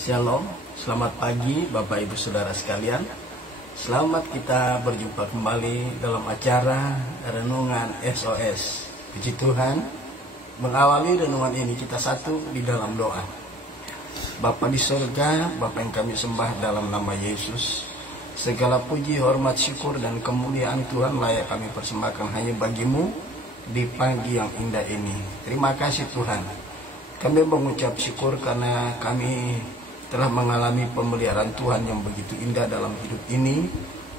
Shalom, selamat pagi Bapak Ibu Saudara sekalian. Selamat kita berjumpa kembali dalam acara Renungan SOS. Puji Tuhan, mengawali renungan ini kita satu di dalam doa. Bapa di surga, Bapa yang kami sembah dalam nama Yesus, segala puji, hormat, syukur, dan kemuliaan Tuhan layak kami persembahkan hanya bagimu di pagi yang indah ini. Terima kasih Tuhan. Kami mengucap syukur karena kami telah mengalami pemeliharaan Tuhan yang begitu indah dalam hidup ini,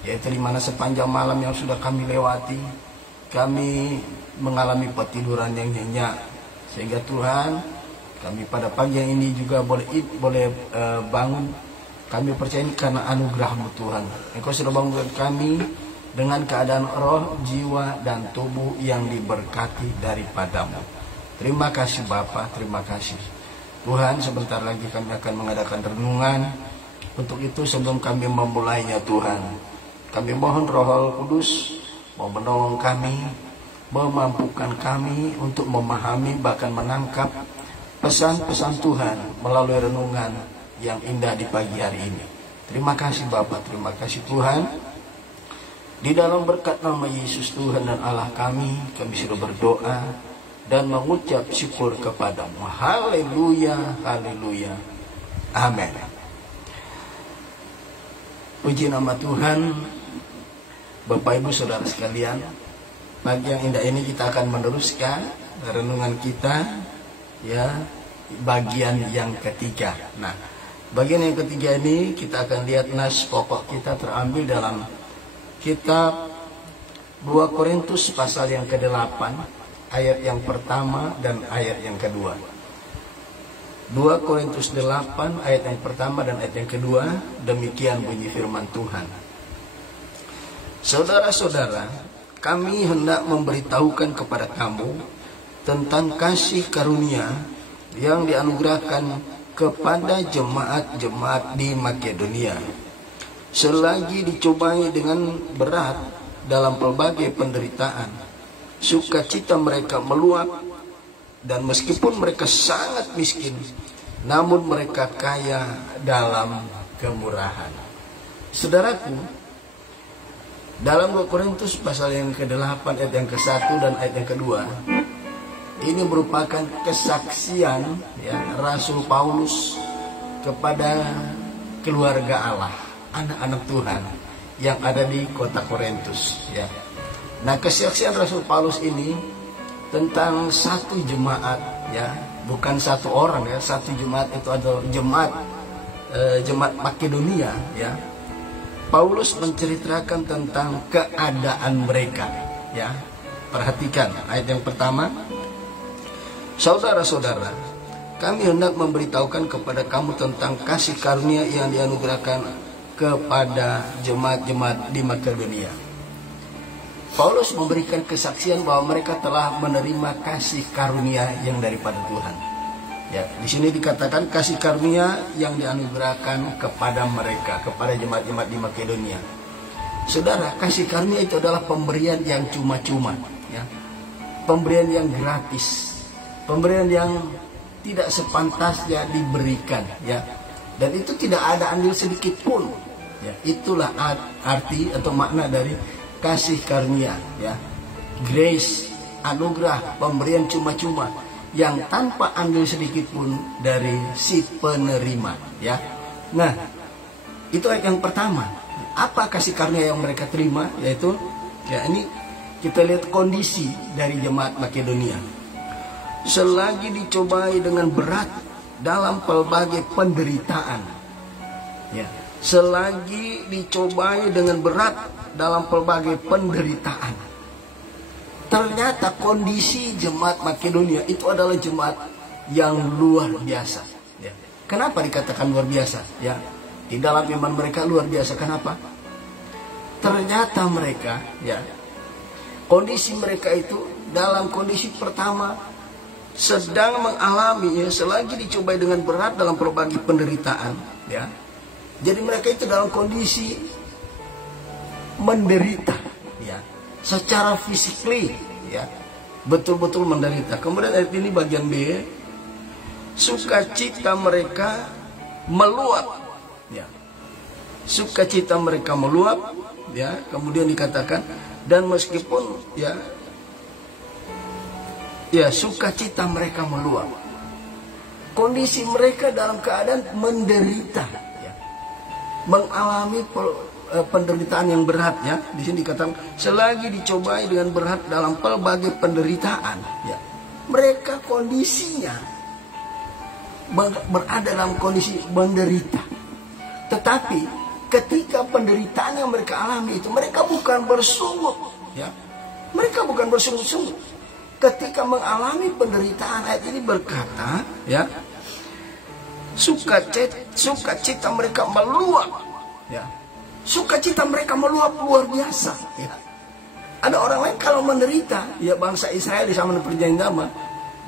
yaitu di mana sepanjang malam yang sudah kami lewati, kami mengalami petiduran yang nyenyak, sehingga Tuhan, kami pada pagi yang ini juga boleh bangun. Kami percaya ini karena anugerah-Mu Tuhan. Engkau sudah bangunkan kami dengan keadaan roh, jiwa, dan tubuh yang diberkati daripada-Mu. Terima kasih Bapa, terima kasih Tuhan. Sebentar lagi kami akan mengadakan renungan. Untuk itu sebelum kami memulainya Tuhan, kami mohon Roh Kudus mau menolong kami, memampukan kami untuk memahami bahkan menangkap pesan-pesan Tuhan melalui renungan yang indah di pagi hari ini. Terima kasih Bapa, terima kasih Tuhan. Di dalam berkat nama Yesus Tuhan dan Allah kami sudah berdoa dan mengucap syukur kepadamu. Haleluya, haleluya, amin. Puji nama Tuhan. Bapak Ibu Saudara sekalian, pagi yang indah ini kita akan meneruskan renungan kita, ya, bagian yang ketiga. Nah, bagian yang ketiga ini kita akan lihat nas pokok kita terambil dalam kitab 2 Korintus pasal yang ke-8, ayat yang pertama dan ayat yang kedua. 2 Korintus 8 ayat yang pertama dan ayat yang kedua, demikian bunyi firman Tuhan. Saudara-saudara, kami hendak memberitahukan kepada kamu tentang kasih karunia yang dianugerahkan kepada jemaat-jemaat di Makedonia. Selagi dicobai dengan berat dalam pelbagai penderitaan, sukacita mereka meluap, dan meskipun mereka sangat miskin, namun mereka kaya dalam kemurahan. Saudaraku, dalam 2 Korintus pasal yang ke-8 ayat yang ke-1 dan ayat yang kedua, ini merupakan kesaksian, ya, Rasul Paulus kepada keluarga Allah, anak-anak Tuhan yang ada di kota Korintus, ya. Nah, kesaksian Rasul Paulus ini tentang satu jemaat, ya, bukan satu orang, ya, satu jemaat. Itu adalah jemaat Makedonia, ya. Paulus menceritakan tentang keadaan mereka, ya. Perhatikan ayat yang pertama. Saudara-saudara, kami hendak memberitahukan kepada kamu tentang kasih karunia yang dianugerahkan kepada jemaat-jemaat di Makedonia. Paulus memberikan kesaksian bahwa mereka telah menerima kasih karunia yang daripada Tuhan. Ya, di sini dikatakan kasih karunia yang dianugerahkan kepada mereka, kepada jemaat-jemaat di Makedonia. Saudara, kasih karunia itu adalah pemberian yang cuma-cuma, ya. Pemberian yang gratis. Pemberian yang tidak sepantasnya diberikan, ya. Dan itu tidak ada andil sedikit pun. Ya, itulah arti atau makna dari kasih karunia, ya. Grace, anugerah, pemberian cuma-cuma yang tanpa andil sedikit pun dari si penerima, ya. Nah, itu ayat yang pertama. Apa kasih karunia yang mereka terima? Yaitu, ya, ini kita lihat kondisi dari jemaat Makedonia. Selagi dicobai dengan berat dalam pelbagai penderitaan, ya. Selagi dicobai dengan berat dalam pelbagai penderitaan. Ternyata kondisi jemaat Makedonia itu adalah jemaat yang luar biasa, ya. Kenapa dikatakan luar biasa? Ya, di dalam iman mereka luar biasa. Kenapa? Ternyata mereka, ya, kondisi mereka itu dalam kondisi pertama sedang mengalami, ya, selagi dicobai dengan berat dalam berbagai penderitaan, ya. Jadi mereka itu dalam kondisi menderita, ya, secara fisikly, ya, betul-betul menderita. Kemudian ayat ini bagian B, sukacita mereka meluap, ya. Sukacita mereka meluap, ya. Kemudian dikatakan, dan meskipun sukacita mereka meluap. Kondisi mereka dalam keadaan menderita, ya. Mengalami penderitaan yang berat, ya. Di sini dikatakan selagi dicobai dengan berat dalam pelbagai penderitaan, ya. Mereka kondisinya berada dalam kondisi menderita. Tetapi ketika penderitaan yang mereka alami itu, mereka bukan bersungut, ya. Mereka bukan bersungut-sungut. Ketika mengalami penderitaan, ayat ini berkata, ya, sukacita mereka meluap, ya. Sukacita mereka meluap luar biasa, ya. Ada orang lain kalau menderita, ya, bangsa Israel di zaman perjanjian lama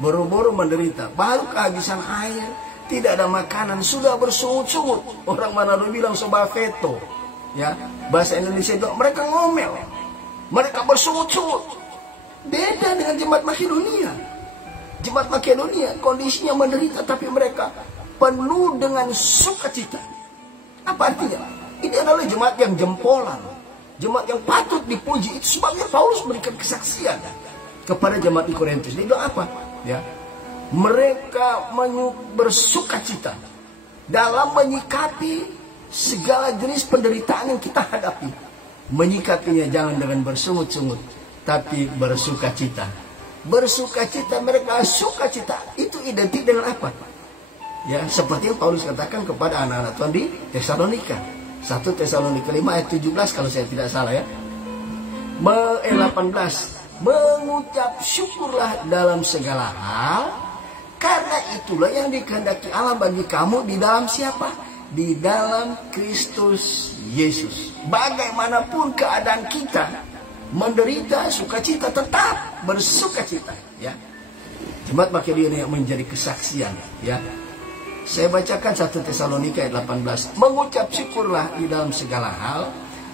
boro-boro menderita, baru kehabisan air, tidak ada makanan, sudah bersungut-sungut. Orang Manado bilang sobaveto, ya. Bahasa Indonesia itu mereka ngomel, mereka bersungut-sungut. Beda dengan jemaat Makedonia. Jemaat Makedonia kondisinya menderita, tapi mereka penuh dengan sukacita. Apa artinya? Ini adalah jemaat yang jempolan, jemaat yang patut dipuji. Itu sebabnya Paulus memberikan kesaksian kepada jemaat di Korintus. Dia bilang apa? Ya, mereka bersukacita dalam menyikapi segala jenis penderitaan yang kita hadapi. Menyikapinya jangan dengan bersungut-sungut, tapi bersukacita. Bersukacita, mereka sukacita. Itu identik dengan apa? Ya, seperti yang Paulus katakan kepada anak-anak Tuhan di Tesalonika. 1 Tesalonika 5 ayat 17 kalau saya tidak salah, ya. 18. Mengucap syukurlah dalam segala hal, karena itulah yang dikehendaki Allah bagi kamu di dalam siapa? Di dalam Kristus Yesus. Bagaimanapun keadaan kita, menderita, sukacita, tetap bersukacita, ya. Jemaat Makedonia yang menjadi kesaksian, ya. Saya bacakan 1 Tesalonika ayat 18. Mengucap syukurlah di dalam segala hal,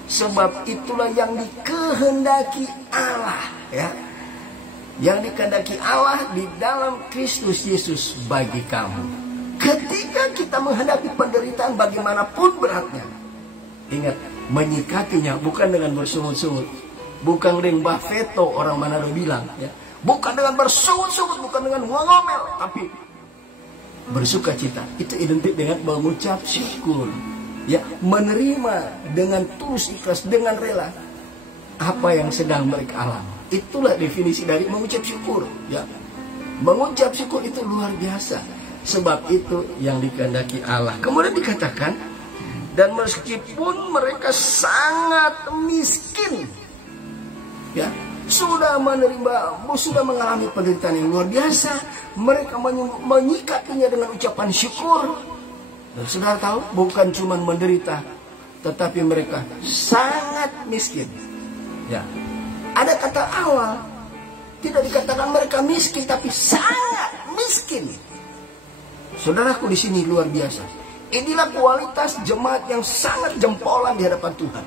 sebab itulah yang dikehendaki Allah, ya. Yang dikehendaki Allah di dalam Kristus Yesus bagi kamu. Ketika kita menghadapi penderitaan bagaimanapun beratnya, ingat, menyikapinya bukan dengan bersungut-sungut, bukan dengan bafeto orang Manado bilang, ya. Bukan dengan bersungut-sungut, bukan dengan ngomel, tapi bersukacita. Itu identik dengan mengucap syukur, ya, menerima dengan tulus ikhlas, dengan rela apa yang sedang mereka alami. Itulah definisi dari mengucap syukur, ya. Mengucap syukur itu luar biasa, sebab itu yang dikehendaki Allah. Kemudian dikatakan, dan meskipun mereka sangat miskin, ya, sudah mengalami penderitaan yang luar biasa, mereka menyikapinya dengan ucapan syukur. Dan saudara tahu, bukan cuma menderita, tetapi mereka sangat miskin, ya. Ada kata awal, tidak dikatakan mereka miskin, tapi sangat miskin. Saudaraku, di sini luar biasa. Inilah kualitas jemaat yang sangat jempolan di hadapan Tuhan.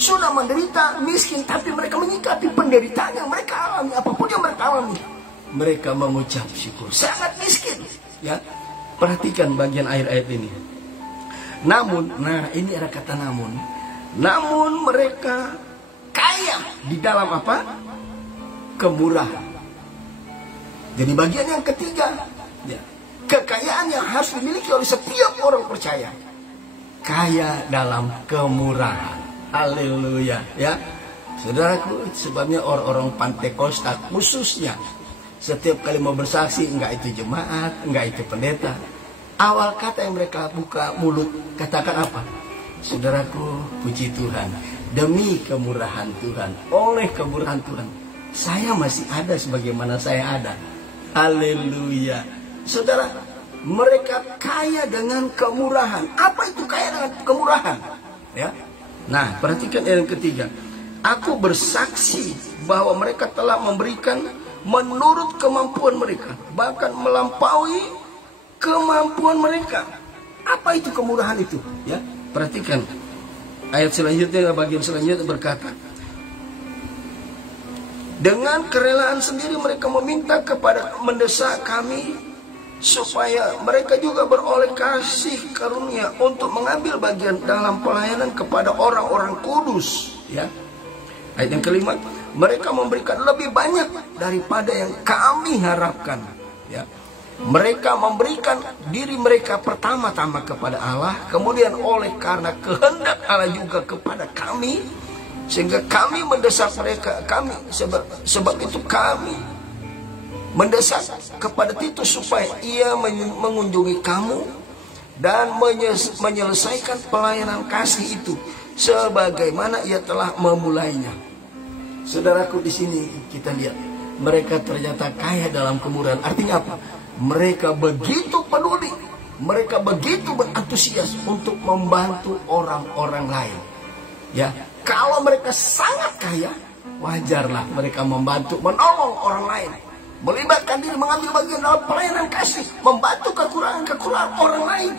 Sudah menderita, miskin, tapi mereka menyikapi penderitaan yang mereka alami, apapun yang mereka alami, mereka mengucap syukur. Sangat miskin, ya. Perhatikan bagian ayat-ayat ini. Namun, nah ini ada kata namun. Namun mereka kaya di dalam apa? Kemurahan. Jadi bagian yang ketiga, ya, kekayaan yang harus dimiliki oleh setiap orang percaya. Kaya dalam kemurahan. Haleluya, ya. Saudaraku, sebabnya orang-orang Pantekosta khususnya setiap kali mau bersaksi, enggak itu jemaat, enggak itu pendeta, awal kata yang mereka buka mulut katakan apa? Saudaraku, puji Tuhan, demi kemurahan Tuhan, oleh kemurahan Tuhan, saya masih ada sebagaimana saya ada. Haleluya. Saudara, mereka kaya dengan kemurahan. Apa itu kaya dengan kemurahan? Ya. Nah, perhatikan yang ketiga. Aku bersaksi bahwa mereka telah memberikan menurut kemampuan mereka, bahkan melampaui kemampuan mereka. Apa itu kemurahan itu? Ya, perhatikan ayat selanjutnya, bagian selanjutnya berkata, dengan kerelaan sendiri mereka meminta kepada mendesak kami supaya mereka juga beroleh kasih karunia untuk mengambil bagian dalam pelayanan kepada orang-orang kudus. Ya. Ayat yang kelima, mereka memberikan lebih banyak daripada yang kami harapkan. Ya. Mereka memberikan diri mereka pertama-tama kepada Allah, kemudian oleh karena kehendak Allah juga kepada kami, sehingga kami mendesak mereka. Sebab itu kami mendesak kepada Titus supaya ia mengunjungi kamu dan menyelesaikan pelayanan kasih itu sebagaimana ia telah memulainya. Saudaraku, di sini kita lihat mereka ternyata kaya dalam kemurahan. Artinya apa? Mereka begitu peduli, mereka begitu berantusias untuk membantu orang-orang lain. Ya, kalau mereka sangat kaya, wajarlah mereka membantu, menolong orang lain, melibatkan diri, mengambil bagian dalam pelayanan kasih, membantu kekurangan-kekurangan orang lain.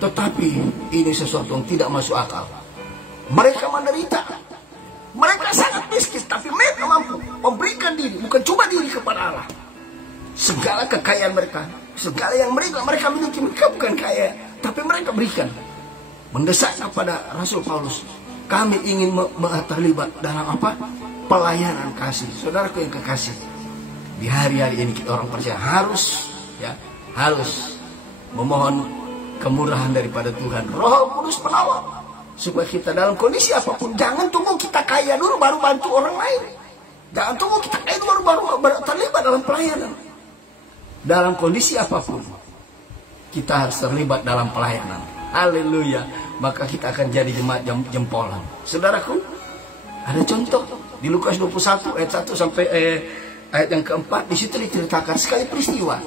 Tetapi ini sesuatu yang tidak masuk akal. Mereka menderita, mereka sangat miskin, tapi mereka mampu memberikan diri, bukan cuma diri kepada Allah. Segala kekayaan mereka, segala yang mereka miliki, mereka bukan kaya, tapi mereka berikan. Mendesak kepada Rasul Paulus, kami ingin terlibat dalam apa? Pelayanan kasih. Saudaraku yang kekasih, di hari-hari ini kita orang percaya harus memohon kemurahan daripada Tuhan, Roh Kudus penolong, supaya kita dalam kondisi apapun, jangan tunggu kita kaya dulu baru bantu orang lain. Jangan tunggu kita kaya dulu baru terlibat dalam pelayanan. Dalam kondisi apapun kita harus terlibat dalam pelayanan. Haleluya. Maka kita akan jadi jemaat jempolan. Saudaraku, ada contoh di Lukas 21 ayat 1 sampai ayat yang keempat. Di situ diceritakan sekali peristiwa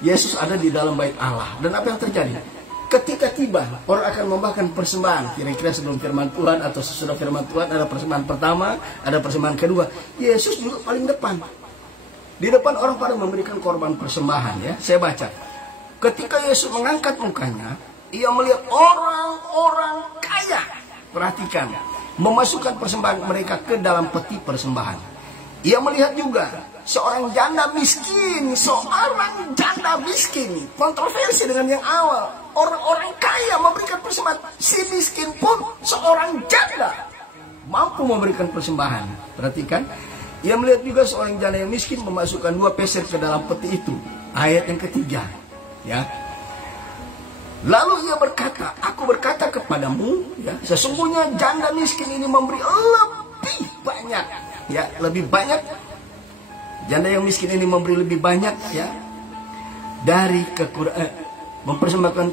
Yesus ada di dalam bait Allah. Dan apa yang terjadi? Ketika tiba, orang akan membawakan persembahan. Kira-kira sebelum firman Tuhan atau sesudah firman Tuhan, ada persembahan pertama, ada persembahan kedua. Yesus juga paling depan. Di depan orang pada memberikan korban persembahan. Ya, saya baca. Ketika Yesus mengangkat mukanya, ia melihat orang-orang kaya. Perhatikan, memasukkan persembahan mereka ke dalam peti persembahan. Ia melihat juga seorang janda miskin, kontroversi dengan yang awal. Orang-orang kaya memberikan persembahan, si miskin pun seorang janda mampu memberikan persembahan. Perhatikan, ia melihat juga seorang janda yang miskin memasukkan 2 peser ke dalam peti itu. Ayat yang ketiga, ya. Lalu ia berkata, aku berkata kepadamu, ya, sesungguhnya janda miskin ini memberi lebih banyak. Ya, lebih banyak. Janda yang miskin ini memberi lebih banyak, ya, dari kekurangan, mempersembahkan.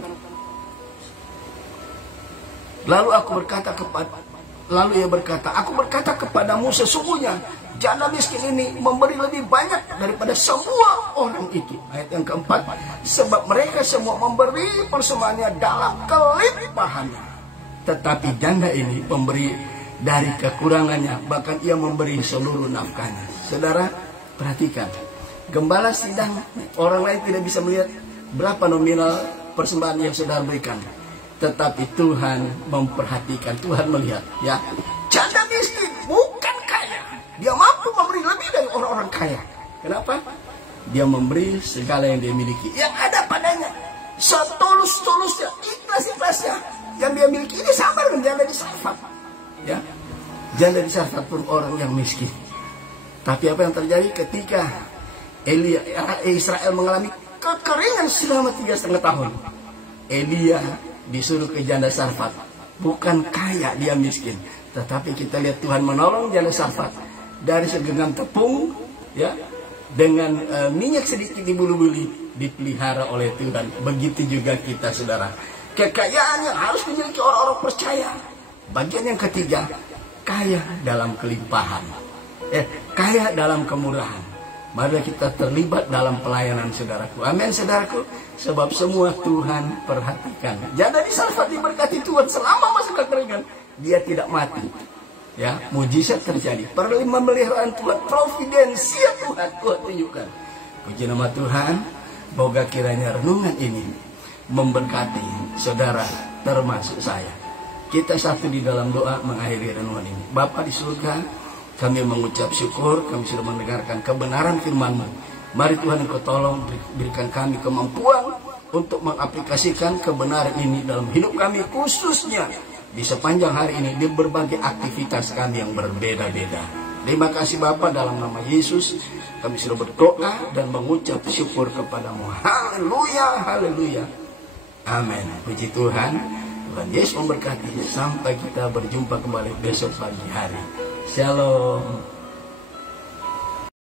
Lalu ia berkata, aku berkata kepadamu, sesungguhnya janda miskin ini memberi lebih banyak daripada semua orang itu. Ayat yang keempat, sebab mereka semua memberi persembahannya dalam kelimpahannya, tetapi janda ini memberi dari kekurangannya, bahkan ia memberi seluruh nafkahnya. Saudara, perhatikan, gembala sidang, orang lain tidak bisa melihat berapa nominal persembahan yang saudara berikan, tetapi Tuhan memperhatikan, Tuhan melihat. Ya, janda miskin bukan kaya, dia mampu memberi lebih dari orang-orang kaya. Kenapa? Dia memberi segala yang dia miliki, yang ada padanya, setulus-tulusnya, ikhlas-ikhlasnya. Yang dia miliki ini sama dengan janda di Sarfat. Ya, janda di Sarfat pun orang yang miskin. Tapi apa yang terjadi ketika Israel mengalami kekeringan selama 3,5 tahun? Elia disuruh ke janda Sarfat. Bukan kaya, dia miskin. Tetapi kita lihat Tuhan menolong janda Sarfat dari segenggam tepung, ya, dengan minyak sedikit di bulu-bulu, dipelihara oleh Tuhan. Begitu juga kita, saudara. Kekayaan yang harus dimiliki orang-orang percaya. Bagian yang ketiga, kaya dalam kelimpahan. Kaya dalam kemurahan. Mari kita terlibat dalam pelayanan, saudaraku. Amin, saudaraku. Sebab semua Tuhan perhatikan. Janda di Sarfat diberkati Tuhan selama masa kekeringan. Dia tidak mati. Ya, mujizat terjadi. Pemeliharaan Tuhan, providensia Tuhan tunjukkan. Puji nama Tuhan. Moga kiranya renungan ini memberkati saudara termasuk saya. Kita satu di dalam doa mengakhiri renungan ini. Bapa di surga, kami mengucap syukur, kami sudah mendengarkan kebenaran firman-Mu. Mari Tuhan Engkau tolong berikan kami kemampuan untuk mengaplikasikan kebenaran ini dalam hidup kami, khususnya di sepanjang hari ini di berbagai aktivitas kami yang berbeda-beda. Terima kasih Bapa, dalam nama Yesus kami sudah berdoa dan mengucap syukur kepadamu. Haleluya, haleluya. Amin. Puji Tuhan. Tuhan Yesus memberkati. Sampai kita berjumpa kembali besok pagi hari. Shalom.